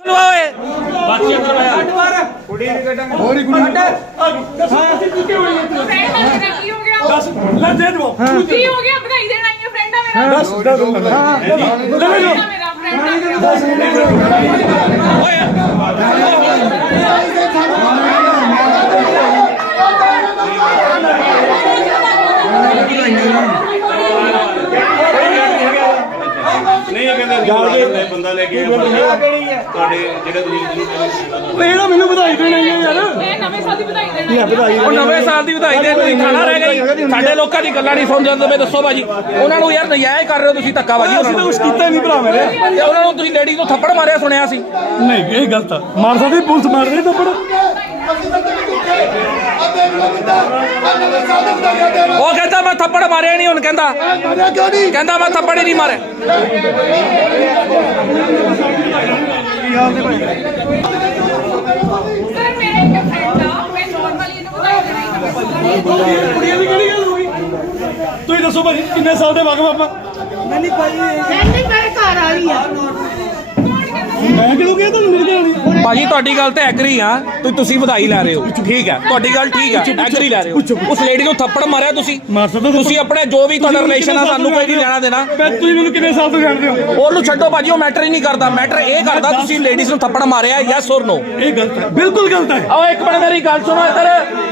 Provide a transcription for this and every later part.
ਓਏ। ਕੀ ਹੋ ਗਿਆ? ਕੀ ਹੋ ਗਿਆ? ਵਧਾਈ ਦੇਣ ਆਈ ਹੈ ਫਰੈਂਡ ਆ ਮੇਰਾ। ਦੱਸ ਦੱਸ ਹਾਂ Friend ਆ ਮੇਰਾ ਫਰੈਂਡ ਆ ਮੇਰਾ। ਨਹੀਂ ਇਹ ਕਹਿੰਦੇ ਅਸੀਂ ਬੁਲਾ ਬੰਦਾ ਲੈ ਕੇ ਆਏ ਤੁਹਾਡੇ ਜਿਹੜੇ ਤੁਸੀਂ ਇਹੜਾ ਮੈਨੂੰ ਵਧਾਈ ਦੇਣਾ ਯਾਰ। ਇਹ ਨਵੇਂ ਸਾਲ ਦੀ ਵਧਾਈ ਦੇਣ ਹਾਂ ਵਧਾਈ ਉਹ ਨਵੇਂ ਸਾਲ ਦੀ ਵਧਾਈ ਦੇ ਤੁਸੀਂ ਖਾਣਾ ਰਹਿ ਗਈ ਸਾਡੇ ਲੋਕਾਂ ਦੀ ਗੱਲਾਂ ਨਹੀਂ ਜਾਂਦੇ ਪਏ ਦੱਸੋ ਭਾਜੀ। ਉਹਨਾਂ ਨੂੰ ਯਾਰ ਨਜਾਇਜ਼ ਕਰ ਰਹੇ ਹੋ ਤੁਸੀਂ ਧੱਕਾ ਭਾਜੀ ਅਸੀਂ ਤਾਂ ਕੁਝ ਕੀਤਾ ਨਹੀਂ ਭਰਾ ਮੇਰੇ ਤੇ ਉਹਨਾਂ ਨੂੰ ਤੁਸੀਂ ਲੇਡੀ ਨੂੰ ਥੱਪੜ ਮਾਰਿਆ ਸੁਣਿਆ ਸੀ? ਨਹੀਂ ਇਹ ਗਲਤ ਆ। ਮਾਰ ਸਕਦੀ ਪੁਲਿਸ ਮਾਰ ਰਹੀ ਬੜਾ ਉਹ ਕਹਿੰਦਾ ਮੈਂ ਥੱਪੜ ਮਾਰਿਆ ਨਹੀਂ ਹੁਣ ਕਹਿੰਦਾ। ਕਹਿੰਦਾ ਮੈਂ ਥੱਪੜ ਹੀ ਨਹੀਂ ਮਾਰਿਆ। ਸਰ ਮੇਰਾ ਇੱਕ ਫਰੈਂਡ ਆ ਮੈਂ ਨਾਰਮਲੀ ਇਹਨੂੰ ਵਧਾਈ ਦੇਣ ਆਈ ਹਾਂ ਕੁੜੀਆਂ ਦੀ ਕਿਹੜੀ ਗੱਲ ਹੋ ਗਈ ਤੁਸੀਂ ਦੱਸੋ ਭਾਜੀ ਕਿੰਨੇ ਸਾਲ ਦੇ ਵਾਕਫ ਆਪਾਂ? ਕਹਿੰਦੀ ਮੇਰੇ ਘਰ ਵਾਲੀ ਆ। ਮੈਂ ਕਿਹਨੂੰ ਕਿਹਾ ਤੁਹਾਨੂੰ ਮੇਰੇ ਘਰ ਵਾਲੀ ਭਾਜੀ ਤੁਹਾਡੀ ਗੱਲ ਤੇ ਐਗਰੀ ਆ। ਤੁਸੀਂ ਤੁਸੀਂ ਵਧਾਈ ਲੈ ਰਹੇ ਹੋ। ਠੀਕ ਹੈ। ਤੁਹਾਡੀ ਗੱਲ ਠੀਕ ਹੈ। ਐਗਰੀ ਲੈ ਰਹੇ ਹੋ। ਉਸ ਲੇਡੀ ਨੂੰ ਥੱਪੜ ਮਾਰਿਆ ਤੁਸੀਂ? ਮਾਰ ਸਕਦਾ ਤੁਸੀਂ ਆਪਣੇ ਜੋ ਵੀ ਤੁਹਾਡਾ ਰਿਲੇਸ਼ਨ ਆ ਸਾਨੂੰ ਕੋਈ ਨਹੀਂ ਲੈਣਾ ਦੇਣਾ। ਤੁਸੀਂ ਮੈਨੂੰ ਕਿੰਨੇ ਸਾਲ ਤੋਂ ਜਾਣਦੇ ਹੋ? ਉਹਨੂੰ ਛੱਡੋ ਭਾਜੀ ਉਹ ਮੈਟਰ ਹੀ ਨਹੀਂ ਕਰਦਾ। ਮੈਟਰ ਇਹ ਕਰਦਾ ਤੁਸੀਂ ਲੇਡੀਜ਼ ਨੂੰ ਥੱਪੜ ਮਾਰਿਆ ਯੈਸ ਔਰ ਨੋ ਇਹ ਗਲਤ ਹੈ। ਬਿਲਕੁਲ ਗਲਤ ਹੈ। ਆਓ ਇੱਕ ਮਿੰਟ ਮੇਰੀ ਗੱਲ ਸੁਣੋ ਇੱਧਰ।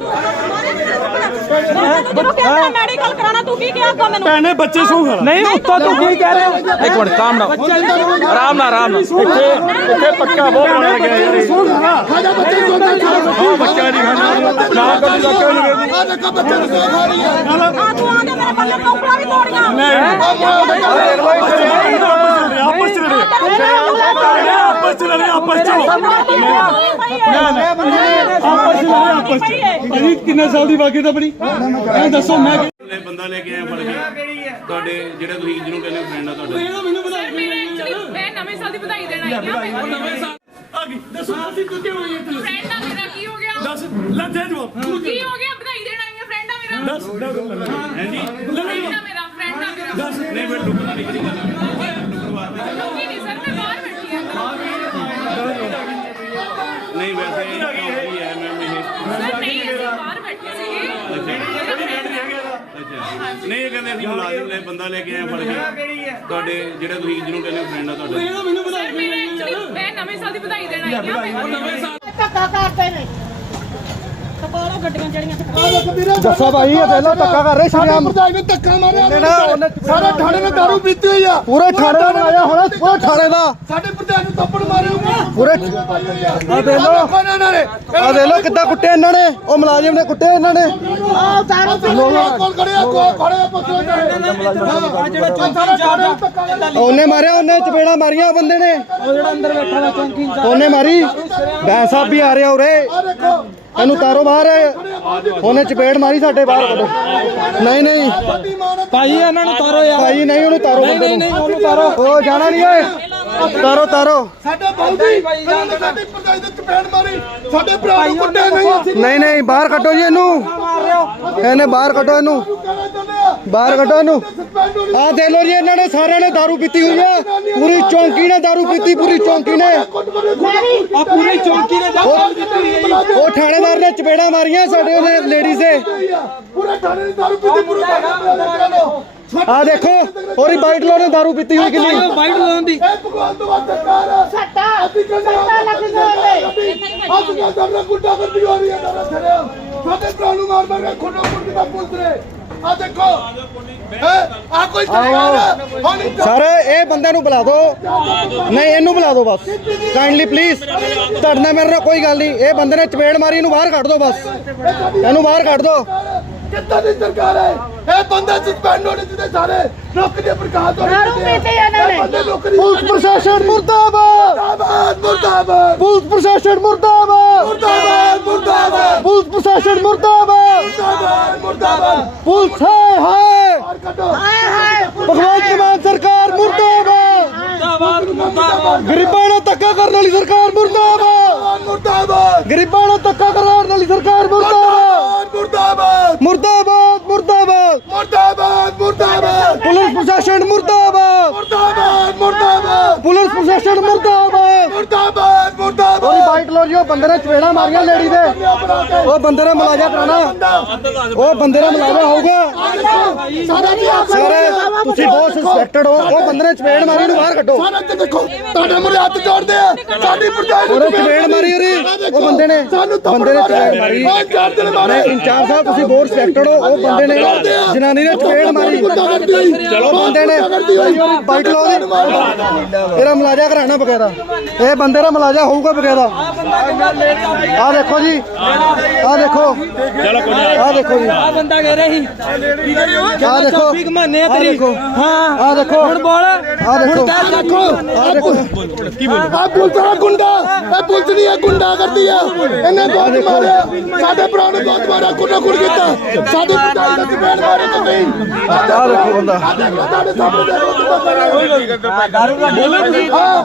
ਤੈਨੂੰ ਕਹਿੰਦਾ ਮੈਡੀਕਲ ਕਰਾਣਾ ਤੂੰ ਕੀ ਕਿਹਾ ਅੱਗੋਂ ਮੈਨੂੰ ਭੈਣੇ ਬੱਚੇ ਸੌ ਖਾ ਨਹੀਂ ਉੱਤੋਂ ਤੂੰ ਕੀ ਕਹਿ ਰਹੇ ਹੋ ਇੱਕ ਮਿੰਟ ਕਾਮ ਨਾਲ ਆਰਾਮ ਨਾਲ ਆਰਾਮ ਨਾਲ ਇੱਥੇ ਪੱਕਾ ਬਹੁਤ ਬਣਾ ਗਿਆ ਯਾਰ ਸੌ ਖਾ ਖਾਜਾ ਬੱਚੇ ਸੌ ਖਾ ਬੱਚਾ ਨਹੀਂ ਖਾਣਾ ਨਾ ਕਦੀ ਲੱਗਾ ਨਹੀਂ ਆ ਤੂੰ ਆ ਕੇ ਮੇਰੇ ਪੱਲੇ ਟੋਕਰਾ ਵੀ ਤੋੜੀਆਂ ਆਪਸ ਆਪਸ ਚ ਆਪਸ ਚ ਲੜੇ ਆਪਸ ਚ ਭਾਜੀ ਕਿੰਨੇ ਸਾਲ ਦੀ ਵਾਕੀ ਤਾਂ ਬਣੀ ਇਹ ਦੱਸੋ ਮੈਂ ਲੈ ਬੰਦਾ ਲੈ ਕੇ ਆਏ ਫੜ ਕੇ ਤੁਹਾਡੇ ਜਿਹੜੇ ਤੁਸੀਂ ਜਿਹਨੂੰ ਕਹਿੰਦੇ ਫਰੈਂਡ ਆ ਤੁਹਾਡੇ ਮੈਨੂੰ ਵਧਾਈ ਮੇਰਾ actually ਮੈਂ ਨਵੇਂ ਸਾਲ ਦੀ ਵਧਾਈ ਦੇਣ ਆਈ ਹਾਂ ਨਵੇਂ ਸਾਲ ਆ ਗਈ ਦੱਸੋ ਅਸੀਂ ਤੂੰ ਕਿਉਂ ਆਈ ਇੱਥੇ ਫਰੈਂਡ ਆ ਮੇਰਾ ਕੀ ਹੋ ਗਿਆ ਦੱਸ ਲੈ ਦੇ ਜਵਾਬ ਕੀ ਹੋ ਗਿਆ ਵਧਾਈ ਦੇਣ ਆਈ ਹਾਂ ਫਰੈਂਡ ਆ ਮੇਰਾ ਦੱਸ ਦੱਸ ਹੈ ਜੀ ਫਰੈਂਡ ਆ ਮੇਰਾ ਫਰੈਂਡ ਆ ਮੇਰਾ ਨਹੀਂ ਫਿਰ ਲੁਕਣਾ ਨਹੀਂ ਕਰੀ ਲੋਕੀ ਨਹੀਂ ਸਰ, ਮੈਂ ਬਾਹਰ ਬੈਠੀ ਹਾਂ ਨਹੀਂ ਵੈਸੇ ਕੀ ਹੈ ਮੈਮ ਇਹ ਸਰ ਨਹੀਂ ਅਸੀਂ ਬਾਹਰ ਬੈਠੇ ਸੀਗੇ। ਅੱਛਾ। ਨਹੀਂ ਇਹ ਕਹਿੰਦੇ ਅਸੀਂ ਮੁਲਾਜ਼ਮ ਲੈ ਬੰਦਾ ਲੈ ਕੇ ਆਏ ਫੜ ਕੇ। ਤੁਹਾਡੇ ਜਿਹੜੇ ਤੁਸੀਂ ਜਿਹਨੂੰ ਕਹਿੰਦੇ ਫਰੈਂਡ ਆ ਤੁਹਾਡੇ। ਸਰ ਮੈਂ ਨਵੇਂ ਸਾਲ ਦੀ ਵਧਾਈ ਦੇਣ ਆਈ ਹਾਂ। ਨਵੇਂ ਸਾਲ ਧੱਕਾ ਕਰਦੇ ਨੇ। ਟਕੋਲੋ ਗੱਡੀਆਂ ਜਿਹੜੀਆਂ ਦੱਸੋ ਭਾਈ ਇਹ ਪਹਿਲਾਂ ਧੱਕਾ ਕਰ ਰਹੇ ਸ਼ਰੀਆਮ। ਪ੍ਰਧਾਨ ਨੇ ਧੱਕਾ ਮਾਰਿਆ ਸਾਰੇ ਥਾਣੇ ਨੇ ਦਾਰੂ ਪੀਤੀ ਹੋਈ ਆ। ਪੂਰੇ ਥਾਣੇ ਦਾ ਆਇਆ ਹੋਣਾ ਪੂਰੇ ਥਾਣੇ ਦਾ ਸਾਡੇ ਪ੍ਰਧਾਨ ਨੂੰ ਥੱਪੜ ਮਾਰੇ ਪੂਰੇ ਆ ਦੇ ਲੋ ਆ ਦੇ ਲੋ ਕਿੱਦਾਂ ਕੁੱਟੇ ਇਹਨਾਂ ਨੇ। ਉਹ ਮੁਲਾਜ਼ਮ ਨੇ ਕੁੱਟੇ ਇਹਨਾਂ ਨੇ। ਆ ਦਾਰੂ ਪੀ ਕੋਲ ਖੜਿਆ ਕੋਲ ਖੜਿਆ ਪੁੱਛੋ ਉਹਨੇ ਮਾਰਿਆ ਉਹਨੇ ਚਪੇੜਾ ਮਾਰੀਆਂ ਬੰਦੇ ਨੇ। ਉਹ ਜਿਹੜਾ ਅੰਦਰ ਬੈਠਾ ਵਾ ਚੌਂਕੀ ਉਹਨੇ ਮਾਰੀ। ਬੈਂ ਸਾਹਿਬ ਵੀ ਆ ਰਿਹਾ ਉਰੇ। ਇਹਨੂੰ ਤਾਰੋ ਬਾਹਰ ਉਹਨੇ ਚਪੇੜ ਮਾਰੀ ਸਾਡੇ ਬਾਹਰ ਕੱਢੋ ਨਹੀਂ ਨਹੀਂ। ਭਾਈ ਇਹਨਾਂ ਨੂੰ ਤਾਰੋ ਯਾਰ। ਭਾਈ ਨਹੀਂ ਉਹਨੂੰ ਤਾਰੋ ਬੰਦੇ ਨੂੰ। ਨਹੀਂ ਉਹਨੂੰ ਤਾਰੋ। ਉਹ ਜਾਣਾ ਨਹੀਂ ਓਏ। ਤਾਰੋ ਤਾਰੋ। ਸਾਡੇ ਬਾਉਦੀ ਸਾਡੀ ਪਰਦਾਈ ਦੇ ਚਪੇੜ ਮਾਰੀ। ਸਾਡੇ ਭਰਾ ਨੂੰ ਕੁੱਟਿਆ ਨਹੀਂ। ਨਹੀਂ ਨਹੀਂ ਬਾਹਰ ਕੱਢੋ ਜੀ ਇਹਨੂੰ। ਇਹਨੇ ਬਾਹਰ ਕੱਢੋ ਇਹਨੂੰ। ਬਾਹਰ ਕੱਢੋ ਇਹਨੂੰ। ਆ ਦੇਖ ਲਓ ਜੀ ਇਹਨਾਂ ਨੇ ਸਾਰਿਆਂ ਨੇ दारू ਪੀਤੀ ਹੋਈ ਹੈ ਪੂਰੀ ਨੇ दारू ਪੀਤੀ ਪੂਰੀ ਚੌਂਕੀ ਨੇ ਆ ਪੂਰੀ ਚੌਂਕੀ ਨੇ ਉਹ ਥਾਣੇਦਾਰ ਨੇ ਚਪੇੜਾ ਮਾਰੀਆਂ ਸਾਡੇ ਉਹਦੇ ਲੇਡੀਜ਼ ਦੇ ਪੂਰੇ ਥਾਣੇ ਦੀ ਦਾਰੂ ਪੀਤੀ ਪੂਰੇ ਥਾਣੇ ਦੇ ਲੈ ਲਓ ਆ ਦੇਖੋ ਔਰੀ ਬਾਈਟ ਲੋ ਨੇ दारू ਪੀਤੀ ਹੋਈ ਕਿੰਨੀ ਬਾਈਟ ਲਾਉਣ ਦੀ ਇਹ ਭਗਵਾਨ ਤੋਂ ਬਾਅਦ ਸਰਕਾਰ ਆ ਸੱਟਾ ਅਸੀਂ ਕਹਿੰਦੇ ਸੱਟਾ ਲੱਗ ਗਏ ਅੱਜ ਕੱਲ ਸਾਡਾ ਗੁੱਡਾ ਕਰਦੀ ਹੋ ਰਹੀ ਹੈ ਨਾ ਛੜਿਆ ਸਾਡੇ ਭਰਾ ਨੂੰ ਮਾਰ ਮਾਰ ਕੇ ਖੋਟੋ ਕੁੱਟੀ ਦਾ ਪੁੱਤ ਰੇ ਆ ਦੇਖੋ। ਆ? ਕੋਈ ਸਰ ਇਹ ਬੰਦੇ ਨੂੰ ਬੁਲਾ ਦਿਓ ਨਹੀਂ ਇਹਨੂੰ ਬੁਲਾ ਦਿਓ ਬਸ। ਕਾਈਂਡਲੀ ਪਲੀਜ਼ ਤੁਹਾਡੇ ਨਾਲ ਮੇਰੇ ਨਾਲ ਕੋਈ ਗੱਲ ਨਹੀਂ। ਇਹ ਬੰਦੇ ਨੇ ਚਪੇੜ ਮਾਰੀ ਇਹਨੂੰ ਬਾਹਰ ਕੱਢ ਦਿਓ ਬਸ। ਇਹਨੂੰ ਬਾਹਰ ਕੱਢ ਦਿਓ ਕਿੱਦਾਂ ਦੀ ਸਰਕਾਰ ਹੈ। ਇਹ ਬੰਦੇ ਸਸਪੈਂਡ ਹੋਣੇ ਚਾਹੀਦੇ ਸਾਰੇ। ਨੌਕਰੀਆਂ ਬਰਖਾਸਤ ਹੋਣੇ ਦਾਰੂ ਚਾਹੀਦੇ ਪੀਤੀ ਇਹਨਾਂ ਨੇ। ਬੰਦੇ ਨੌਕਰੀ ਪੁਲਿਸ ਪ੍ਰਸ਼ਾਸਨ ਮੁਰਦਾਬਾਦ। ਮੁਰਦਾਬਾਦ ਮੁਰਦਾਬਾਦ। ਪੁਲਿਸ ਪ੍ਰਸ਼ਾਸਨ ਮੁਰਦਾਬਾਦ। ਮੁਰਦਾਬਾਦ ਮੁਰਦਾਬਾਦ। ਪੁਲਿਸ ਪ੍ਰਸ਼ਾਸਨ ਮੁਰਦਾਬਾਦ। ਮੁਰਦਾਬਾਦ ਮੁਰਦਾਬਾਦ। ਪੁਲਿਸ ਹਾਏ ਹਾਏ। ਹਾਏ ਭਗਵੰਤ ਮਾਨ ਸਰਕਾਰ ਮੁਰਦਾਬਾਦ। ਮੁਰਦਾਬਾਦ ਮੁਰਦਾਬਾਦ। ਗਰੀਬਾਂ ਨਾਲ ਧੱਕਾ ਕਰਨ ਵਾਲੀ ਸਰਕਾਰ ਮੁਰਦਾਬਾਦ। ਮੁਰਦਾਬਾਦ ਗਰੀਬਾਂ ਨੂੰ ਧੱਕਾ ਕਰਾਉਣ ਵਾਲੀ ਸਰਕਾਰ ਮੁਰਦਾਬਾਦ ਮੁਰਦਾਬਾਦ ਮੁਰਦਾਬਾਦ ਮੁਰਦਾਬਾਦ ਮੁਰਦਾਬਾਦ ਮੁਰਦਾਬਾਦ ਪੁਲਿਸ ਪ੍ਰਸ਼ਾਸਨ ਮੁਰਦਾਬਾਦ ਮੁਰਦਾਬਾਦ ਮੁਰਦਾਬਾਦ ਪੁਲਿਸ ਜੀ ਉਹ ਬੰਦੇ ਨੇ ਚਵੇੜਾ ਮਾਰੀਆਂ ਲੇਡੀ ਦੇ। ਉਹ ਬੰਦੇ ਨੇ ਮਲਾਜਾ ਕਰਾਣਾ ਉਹ ਬੰਦੇ ਨੇ ਮਲਾਜਾ ਹੋਊਗਾ। ਸਾਰਾ ਤੁਸੀਂ ਬਹੁਤ ਸਸਪੈਕਟਡ ਹੋ। ਉਹ ਬੰਦੇ ਨੇ ਚਵੇੜ ਮਾਰੀ ਨੂੰ ਬਾਹਰ ਕੱਢੋ। ਸਾਰੇ ਤੇ ਦੇਖੋ ਤੁਹਾਡੇ ਮੁਰੇ ਹੱਥ ਜੋੜਦੇ ਆ। ਸਾਡੀ ਪ੍ਰਜਾਈ ਨੂੰ ਚਪੇੜ ਮਾਰੀ ਉਹਦੀ। ਉਹ ਬੰਦੇ ਨੇ- ਬੰਦੇ ਨੇ ਚਪੇੜ ਮਾਰੇ। ਮਾਰੇ ਇੰਚਾਰਜ ਸਾਹਿਬ ਤੁਸੀਂ ਬਹੁਤ ਸਪੈਕਟਡ ਹੋ। ਉਹ ਬੰਦੇ ਨੇ ਜਨਾਨੀ ਨੇ ਚਪੇੜ ਮਾਰੀ। ਚਲੋ ਬੰਦੇ ਨੇ ਬਾਈਟ ਲੋ ਇਹਦਾ ਮਲਾਜਾ ਕਰਾਣਾ ਬਕਾਇਦਾ। ਇਹ ਬੰਦੇ ਦਾ ਮਲਾਜਾ ਹੋਊਗਾ ਬਕਾਇਦਾ। ਆ ਦੇਖੋ ਜੀ। ਆ ਦੇਖੋ। ਚਲੋ ਕੋਈ ਆ ਦੇਖੋ ਜੀ। ਆ ਬੰਦਾ ਕਹਿ ਰਿਹਾ ਸੀ। ਆ ਦੇਖੋ। ਵੀ ਘਮਾਨੇ ਆ ਤੇਰੀ। ਦੇਖੋ। ਹਾਂ। ਆ ਦੇਖੋ। ਹੁਣ ਬੋਲ। ਆ ਦੇਖੋ। ਦੇਖੋ। ਆ ਦੇਖੋ। ਆ ਪੁਲਿਸ ਦਾ ਗੁੰਡਾ। ਇਹ ਪੁਲਿਸ ਨਹੀਂ ਇਹ ਗੁੰਡਾ ਕਰਦੀ ਆ। ਇਹਨੇ ਬਹੁਤ ਮਾਰਿਆ। ਸਾਡੇ ਭਰਾ ਨੂੰ ਬਹੁਤ ਮਾਰਿਆ। ਕੁੱਟਾ ਕੁੱਟ ਕੀਤਾ। ਸਾਡੀ ਪ੍ਰਜਾਈ ਦਾ ਚਪੇੜ ਮਾਰੇ ਤੇ ਨਹੀਂ। ਆ ਦੇਖੋ। ਬੰਦਾ। ਆ ਦੇਖੋ। ਤੁਹਾਡੇ ਸਾਹਮਣੇ ਦੇਖੋ ਕਿੱਦਾਂ ਕਰ ਰਿਹਾ। ਆ।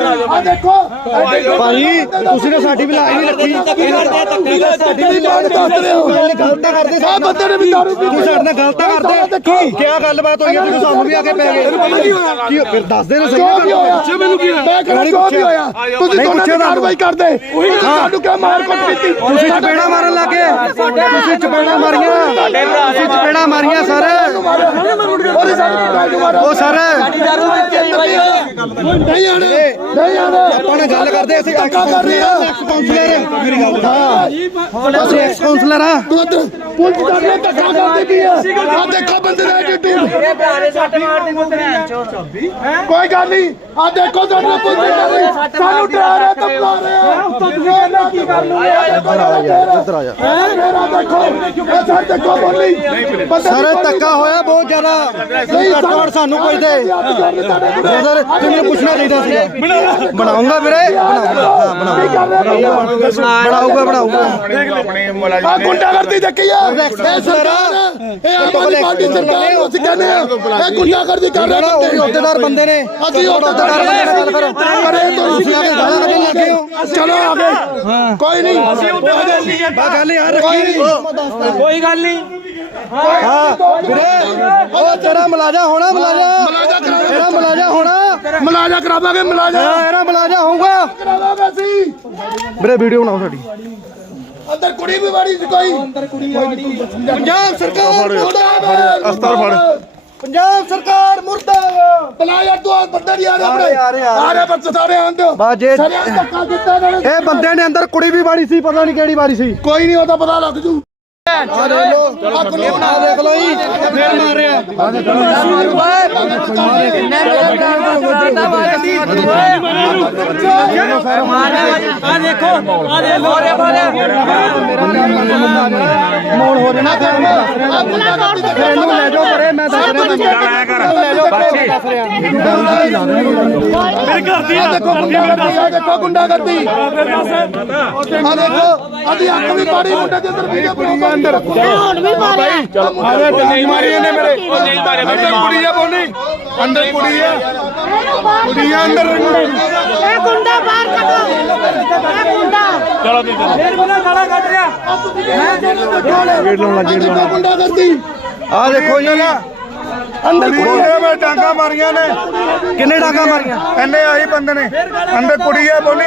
ਦੇਖੋ ਆ ਦੇਖੋ। ਭਾਜੀ ਤੁਸੀਂ ਤਾਂ ਸਾਡੀ ਵੀ ਲਾਜ ਨਹੀਂ ਰੱਖੀ ਸਾਡੀ ਵੀ ਜਾਨ ਦੱਸ ਰਹੇ ਹੋ ਗਲਤਾਂ ਕਰਦੇ ਆ ਬੰਦੇ ਨੇ ਵੀ ਦਾਰੂ ਪੀ ਤੂੰ ਸਾਡੇ ਨਾਲ ਗਲਤਾਂ ਕਰਦੇ। ਕੀ ਕੀ ਗੱਲਬਾਤ ਹੋਈ ਹੈ ਤੁਸੀਂ ਸਾਨੂੰ ਵੀ ਆ ਕੇ ਪੈ ਗਏ। ਕੀ ਫਿਰ ਦੱਸ ਦੇ ਨਾ ਸਹੀ ਹੋਇਆ। ਮੈਨੂੰ ਕੀ ਮੈਂ ਕਹਿੰਦਾ ਜੋ ਵੀ ਹੋਇਆ ਤੁਸੀਂ ਦੋਨਾਂ ਦੀ ਕਾਰਵਾਈ ਕਰਦੇ। ਸਾਨੂੰ ਕਿਆ ਮਾਰ ਕੁੱਟ ਕੀਤੀ। ਤੁਸੀਂ ਚਪੇੜਾ ਮਾਰਨ ਲੱਗੇ ਤੁਸੀਂ ਚਪੇੜਾ ਮਾਰੀਆਂ। ਤੁਸੀਂ ਚਪੇੜਾ ਮਾਰੀਆਂ। ਸਰ। ਉਹਦੀ ਸਾਡੀ ਨੂੰ ਮਾਰੋ ਉਹ ਸਰ। ਨਹੀਂ ਆਣੇ ਨਹੀਂ ਆਣੇ ਆਪਾਂ ਨਾਲ ਗੱਲ ਕਰਦੇ ਅਸੀਂ ਐਕਸ ਧੱਕਾ ਕਰ ਰਹੀ ਆ। ਕਾਉਂਸਲਰ ਹਾਂ। ਅਸੀਂ ਐਕਸ ਕਾਉਂਸਲਰ ਆ ਪੁਲਿਸ ਪੁਲਿਸ ਦਾ ਧੱਕਾ ਕਰਦੀ ਪਈ ਆ। ਆ। ਦੇਖੋ ਬੰਦੇ ਦਾ ਐਟੀਟਿਊਡ ਕੋਈ ਗੱਲ ਨਹੀਂ। ਆ ਦੇਖੋ ਤੁਹਾਡੇ ਪੁਲਿਸ ਕਰ ਰਹੀ ਸਾਨੂੰ ਡਰਾ ਰਿਹਾ ਤਾਂ ਬੁਲਾ ਰਿਹਾ ਉੱਤੋਂ ਤੁਸੀਂ ਨਾ ਕੀ ਕਰ ਲੂਗੇ? ਇੱਧਰ ਆ ਜਾ ਇੱਧਰ ਆ ਜਾ। ਮੇਰਾ ਦੇਖੋ। ਇਹ ਸਰ ਦੇਖੋ ਬੋਲੀ। ਸਰ ਧੱਕਾ ਹੋਇਆ ਬਹੁਤ ਜ਼ਿਆਦਾ। ਨਹੀਂ ਘੱਟੋ ਸਾਨੂੰ ਕੋਈ ਦੇ। ਬ੍ਰਦਰ ਤੁਹਾਨੂੰ ਪੁੱਛਣਾ ਚਾਹੀਦਾ ਸੀਗਾ ਬਣਾਉਂਗਾ ਵੀਰੇ? ਬਣਾਉਂਗਾ। ਹਾਂ ਬਣਾਉਂਗਾ। ਬਣਾਉਂਗਾ ਬਣਾਉਂਗਾ। ਆ ਗੁੰਡਾ ਕਰਦੀ ਦੇਖੀ ਆ। ਇਹ ਸਰਕਾਰ ਇਹ ਆਮ ਆਦਮੀ ਪਾਰਟੀ ਸਰਕਾਰ ਨੂੰ ਅਸੀਂ ਕਹਿੰਦੇ ਆ ਇਹ ਗੁੰਡਾ ਕਰਦੀ ਕਰ ਰਹੇ ਬੰਦੇ ਅਹੁਦੇਦਾਰ ਬੰਦੇ ਨੇ। ਅਸੀਂ ਅਹੁਦੇਦਾਰ ਬੰਦੇ ਗੱਲ ਕਰੋ ਅਰੇ ਤੁਸੀਂ ਆ ਕੇ ਗਾਲਾਂ ਕੱਢਣ ਲੱਗੇ ਹੋ। ਚਲੋ ਆ ਗਏ ਕੋਈ ਨਹੀਂ। ਬਾ ਗੱਲ ਯਾਰ ਰੱਖੀ ਕੋਈ ਗੱਲ ਨਹੀਂ। ਹਾਂ। ਵੀਰੇ ਉਹ ਤੇਰਾ ਮਲਾਜਾ ਹੋਣਾ ਮਲਾਜਾ ਮਲਾਜਾ ਕਰਾਵਾਂਗੇ। ਤੇਰਾ ਮਲਾਜਾ ਹੋਣਾ। ਮਲਾਜਾ ਕਰਾਵਾਂਗੇ ਮਲਾਜਾ ਹਾਂ ਇਹਦਾ ਮਲਾਜਾ ਹੋਊਗਾ। ਕਰਾਵਾਂਗੇ ਅਸੀਂ। ਵੀਰੇ ਵੀਡੀਓ ਬਣਾਓ ਸਾਡੀ। ਅੰਦਰ ਕੁੜੀ ਵੀ ਵਾੜੀ ਸੀ ਕੋਈ। ਪੰਜਾਬ ਸਰਕਾਰ ਮੁਰਦਾਬਾਦ ਅਸਤਰ ਫੜ। ਪੰਜਾਬ ਸਰਕਾਰ ਮੁਰਦਾਬਾਦ। ਬਲਾ ਯਾਰ ਤੂੰ ਬੰਦੇ ਨਹੀਂ ਆ ਰਹੇ ਆ ਰਹੇ, ਬੱਚੇ ਸਾਰੇ ਆਂਦੇ ਬਾ ਜੇ ਸਾਰੇ ਧੱਕਾ ਨੇ। ਇਹ ਬੰਦੇ ਨੇ ਅੰਦਰ ਕੁੜੀ ਵੀ ਵਾੜੀ ਸੀ ਪਤਾ ਨਹੀਂ ਕਿਹੜੀ ਵਾੜੀ ਸੀ। ਕੋਈ ਨਹੀਂ ਉਹਦਾ ਪਤਾ ਲੱਗ ਜੂ। ਆ ਦੇਖ ਲੋ ਆ ਦੇਖ ਲੋ ਜੀ ਫੇਰ ਮਾਰ ਰਿਹਾ ਆ ਦੇਖੋ ਆ ਦੇ ਲੋ ਮੋੜ ਹੋ ਜਾਣਾ ਮੈਂ ਦੱਸ ਰਿਹਾ ਫਿਰ ਇਹਨੂੰ ਲੈ ਜਾਓ ਪਰੇ ਮੈਂ ਦੱਸ ਰਿਹਾ ਤੁਹਾਨੂੰ ਲੈ ਜਾਓ ਪਰੇ ਮੈਂ ਦੱਸ ਰਿਹਾ ਮੇਰੇ ਘਰ ਦੀ ਦੇਖੋ ਗੁੰਡਾ ਕਰਦੀ ਆ ਦੇਖੋ ਗੁੰਡਾ ਕਰਦੀ ਆ ਦੇਖੋ ਵੀ ਪਾੜੀ ਮੁੰਡੇ ਦੇ ਅੰਦਰ ਵੀਡੀਓ ਬਣਾਉਂਦਾ ਅੰਦਰ। ਹੁਣ ਵੀ ਮਾਰਿਆ। ਅਰੇ ਨਹੀਂ ਮਾਰੀ ਇਹਨੇ ਮੇਰੇ। ਨਹੀਂ ਮਾਰੇ ਅੰਦਰ ਕੁੜੀ ਆ ਬੋਲੀ। ਅੰਦਰ ਕੁੜੀ ਆ। ਕੁੜੀ ਆ ਅੰਦਰ। ਇਹ ਗੁੰਡਾ ਬਾਹਰ ਕੱਢੋ। ਇਹ ਗੁੰਡਾ। ਫੇਰ ਬਣਾ ਗਾਲਾਂ ਕੱਢ ਰਿਹਾ ਗੇਟ ਲਾਉਣ ਲੱਗੇ ਦੇਖੋ ਗੁੰਡਾ ਕਰਦੀ ਆ ਦੇਖੋ ਜੀ ਅੰਦਰ ਕੁੜੀ ਆ ਮੈਂ ਡਾਂਗਾ ਮਾਰੀਆਂ ਨੇ। ਕਿੰਨੇ ਡਾਂਗਾ ਮਾਰੀਆਂ? ਐਨੇ ਆਹੀ ਬੰਦੇ ਨੇ। ਅੰਦਰ ਕੁੜੀ ਬੋਲੀ।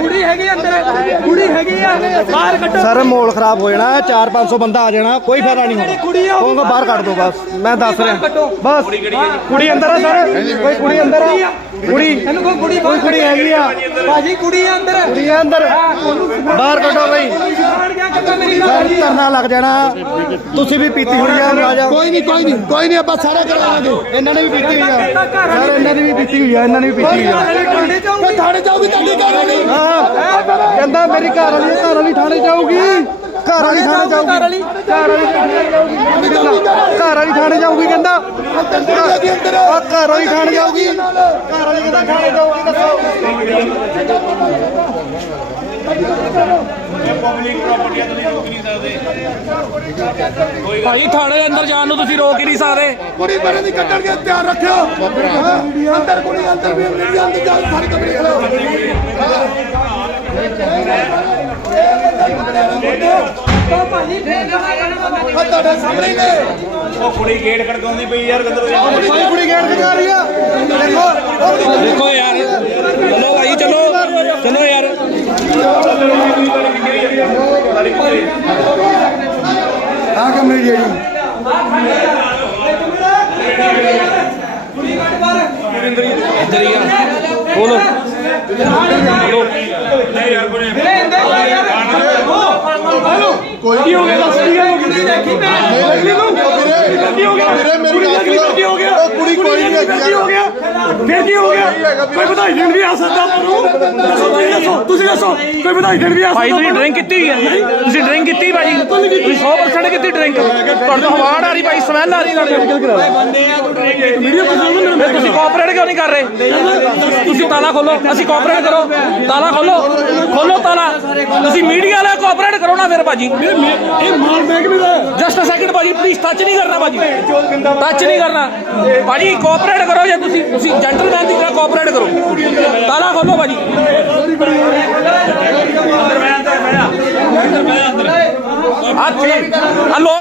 ਕੁੜੀ ਹੈਗੀ ਅੰਦਰ। ਕੁੜੀ ਹੈਗੀ ਆ। ਬਾਹਰ ਕੱਢੋ। ਸਰ ਮਾਹੌਲ ਖਰਾਬ ਹੋ ਜਾਣਾ 4-500 ਬੰਦਾ ਆ ਜਾਣਾ ਕੋਈ ਫਾਇਦਾ ਨਹੀਂ ਹੋਣਾ। ਕਹੂੰਗਾ ਬਾਹਰ ਕੱਢ ਦੋ ਬਸ। ਮੈਂ ਦੱਸ ਰਿਹਾ। ਬਸ। ਕੁੜੀ ਅੰਦਰ ਆ ਸਰ। ਕੋਈ ਕੁੜੀ ਅੰਦਰ ਆ। ਕੁੜੀ। ਇਹਨੂੰ ਕੋਈ ਕੁੜੀ ਕੋਈ ਕੁੜੀ ਹੈਗੀ ਆ? ਭਾਜੀ ਕੁੜੀ ਆ ਅੰਦਰ। ਕੁੜੀ ਆ ਅੰਦਰ। ਬਾਹਰ ਕੱਢੋ ਬਈ। ਸਰ ਧਰਨਾ ਲੱਗ ਜਾਣਾ। ਤੁਸੀਂ ਵੀ ਪੀਤੀ ਹੋਈ ਆ ਰਾਜਾ। ਕੋਈ ਨਹੀਂ ਕੋਈ ਨਹੀਂ ਕੋਈ ਨਹੀਂ ਆਪਾਂ ਸਾਰੇ ਕਰਾਵਾਂਗੇ ਇਹਨਾਂ ਨੇ ਵੀ ਪੀਤੀ ਹੋਈ ਆ। ਸਰ ਇਹਨਾਂ ਦੀ ਵੀ ਪੀਤੀ ਹੋਈ ਆ ਇਹਨਾਂ ਨੇ ਵੀ ਪੀਤੀ ਹੋਈ ਆ। ਥਾਣੇ ਜਾਊਗੀ ਤੁਹਾਡੀ ਗੱਲ ਨਹੀਂ ਹਾਂ? ਕਹਿੰਦਾ ਮੇਰੀ ਘਰ ਵਾਲੀ ਘਰ ਵਾਲੀ ਥਾਣੇ ਜਾਊਗੀ। ਘਰ ਵਾਲੀ ਥਾਣੇ ਜਾਊਗੀ ਘਰ ਵਾਲੀ। ਘਰ ਵਾਲੀ ਥਾਣੇ ਜਾਊਗੀ। ਘਰ ਵਾਲੀ ਥਾਣੇ ਜਾਊਗੀ ਕਹਿੰਦਾ। ਆ ਘਰ ਵਾਲੀ ਥਾਣੇ ਜਾਊਗੀ। ਘਰ ਵਾਲੀ ਕਹਿੰਦਾ ਥਾਣੇ ਜਾਊਗੀ ਦੱਸੋ। ਇਹ ਪਬਲਿਕ ਪ੍ਰਾਪਰਟੀ ਆ ਤੁਸੀਂ ਰੋਕ ਨਹੀਂ ਸਕਦੇ। ਭਾਈ ਥਾਣੇ ਦੇ ਅੰਦਰ ਜਾਣ ਨੂੰ ਤੁਸੀਂ ਰੋਕ ਹੀ ਨਹੀਂ ਸਕਦੇ। ਕੁੜੀ ਮੇਰੇ ਦੀ ਕੱਢਣਗੇ ਧਿਆਨ ਰੱਖਿਓ। ਹਾਂ, ਅੰਦਰ ਕੁੜੀ ਅੰਦਰ ਵੀ ਮੇਰੀ ਅੰਦਰ ਜਾ ਸਾਰੀ ਕਮਰੇ ਖਲੋ ਆ ਤੁਹਾਡੇ ਸਾਹਮਣੇ ਹੀ ਨੇ। ਉਹ ਕੁੜੀ ਗੇਟ ਖੜਕਾਉਂਦੀ ਪਈ ਯਾਰ ਕਿੱਧਰ ਭਾਈ ਕੁੜੀ ਗੇਟ ਖਿਚਾ ਰਹੀ ਆ। ਦੇਖੋ ਉਹ ਦੇਖੋ। ਦੇਖੋ ਯਾਰ ਚਲੋ ਭਾਈ ਚਲੋ। ਚਲੋ ਯਾਰ ਆ ਕਮਰੇ ਜਿਹੜੀ ਇੱਧਰ ਹੀ ਆ। ਬੋਲੋ। ਕੀ ਹੋ ਗਿਆ? ਦੱਸ ਕੀ ਹੋ ਗਿਆ? ਕੀ ਹੋ ਗਿਆ? ਮੇਰੀ ਗੱਲ ਸੁਣੋ। ਕੀ ਹੋ ਗਿਆ? ਕੁੜੀ ਕੋਈ ਨਹੀਂ ਹੈਗੀ ਕੀ ਹੋ ਗਿਆ। ਫਿਰ ਕੀ ਹੋ ਗਿਆ? ਕੋਈ ਵਧਾਈ ਦੇਣ ਵੀ ਆ ਸਕਦਾ ਆਪਾਂ ਨੂੰ? ਦੱਸੋ ਤੁਸੀਂ ਦੱਸੋ ਤੁਸੀਂ ਦੱਸੋ। ਕੋਈ ਵਧਾਈ ਦੇਣ ਵੀ ਆ ਭਾਈ ਸਕਦਾ ਤੁਸੀਂ ਡਰਿੰਕ ਕੀਤੀ ਹੋਈ ਹੈ ਤੁਸੀਂ ਡਰਿੰਕ ਕੀਤੀ ਭਾਜੀ ਤੁਸੀਂ 100% ਕੀਤੀ ਡਰਿੰਕ ਤੁਹਾਡੇ ਤੋਂ ਹਵਾੜ ਆ ਰਹੀ ਭਾਈ ਸਮੈਲ ਆ। ਰਹੀ ਨਾਲੇ ਵੀਡੀਓ ਬਣਾ ਲਓ ਫਿਰ ਤੁਸੀਂ ਕੋਆਪਰੇਟ ਕਿਉਂ ਨਹੀਂ ਕਰ ਰਹੇ? ਤੁਸੀਂ ਤਾਲਾ ਖੋਲੋ ਅਸੀਂ ਕੋਆਪਰੇਟ ਕਰੋ। ਤਾਲਾ ਖੋਲੋ ਖੋਲੋ ਤਾਲਾ। ਤੁਸੀਂ ਮੀਡੀਆ ਵਾਲੇ ਕੋਆਪਰੇਟ ਕਰੋ ਨਾ ਫਿਰ ਭਾਜੀ। ਇਹ ਮਾਲ ਮਹਿਕਮੇ ਦਾ ਹੈ। ਜਸਟ ਅ ਸੈਕਿੰਡ ਭਾਜੀ ਪਲੀਜ਼ ਟੱਚ ਨਹੀਂ ਕਰਨਾ ਭਾਜੀ। ਟੱਚ ਨਹੀਂ ਕਰਨਾ। ਭਾਜੀ ਕੋਆਪਰੇਟ ਕਰੋ ਜੇ ਤੁਸੀਂ ਤੁਸੀਂ ਜੈਂਟਲਮੈਨ ਦੀ ਤਰ੍ਹਾਂ ਕੋਆਪਰੇਟ ਕਰੋ। ਤਾਲਾ ਖੋਲੋ ਭਾਜੀ। ਆ ਲੋ